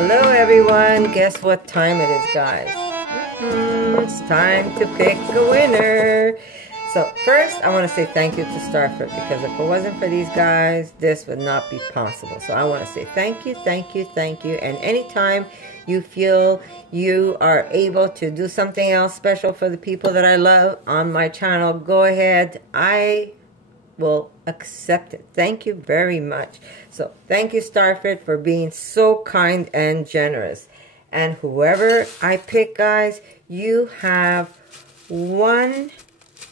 Hello everyone, guess what time it is, guys? It's time to pick a winner. So first I want to say thank you to STARFRIT, because if it wasn't for these guys, this would not be possible. So I want to say thank you, thank you, thank you. And anytime you feel you are able to do something else special for the people that I love on my channel, go ahead. I will accept it. Thank you very much. So thank you, STARFRIT, for being so kind and generous. And whoever I pick, guys, you have 1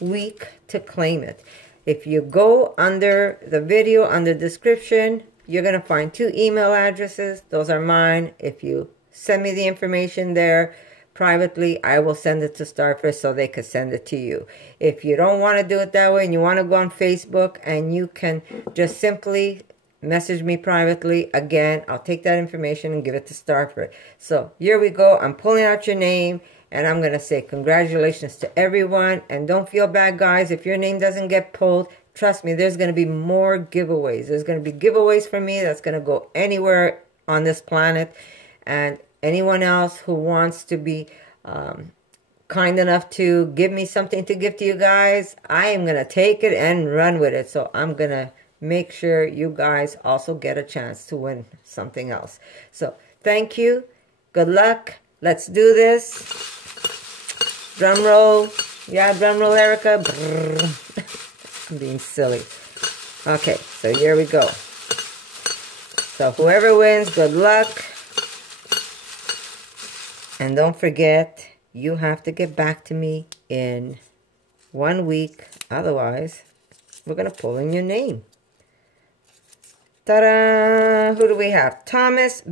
week to claim it. If you go under the video, under description, you're going to find 2 email addresses. Those are mine. If you send me the information there privately, I will send it to STARFRIT so they can send it to you. If you don't want to do it that way and you want to go on Facebook, and you can just simply message me privately, again, I'll take that information and give it to STARFRIT. So here we go. I'm pulling out your name, and I'm going to say congratulations to everyone. And don't feel bad, guys, if your name doesn't get pulled. Trust me, there's going to be more giveaways. There's going to be giveaways for me that's going to go anywhere on this planet. And anyone else who wants to be kind enough to give me something to give to you guys, I am going to take it and run with it. So I'm going to make sure you guys also get a chance to win something else. So thank you. Good luck. Let's do this. Drum roll. Yeah, drum roll, Erica. I'm being silly. Okay, so here we go. So whoever wins, good luck. And don't forget, you have to get back to me in 1 week. Otherwise, we're going to pull in your name. Ta-da! Who do we have? Thomas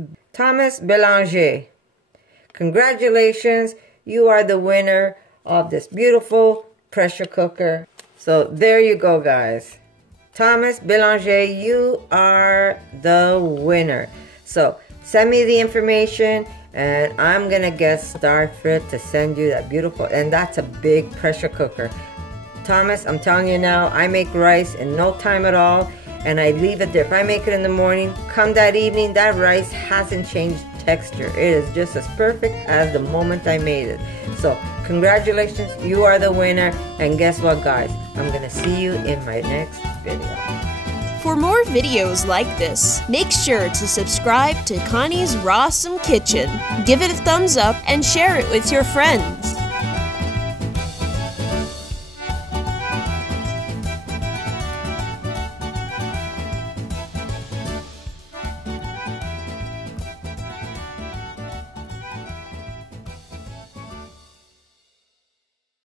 Belanger. Congratulations. You are the winner of this beautiful pressure cooker. So there you go, guys. Thomas Belanger, you are the winner. So send me the information, and I'm going to get STARFRIT to send you that beautiful, and that's a big pressure cooker. Thomas, I'm telling you now, I make rice in no time at all, and I leave it there. If I make it in the morning, come that evening, that rice hasn't changed texture. It is just as perfect as the moment I made it. So congratulations, you are the winner. And guess what, guys? I'm going to see you in my next video. For more videos like this, make sure to subscribe to Connie's RAWsome Kitchen, give it a thumbs up, and share it with your friends.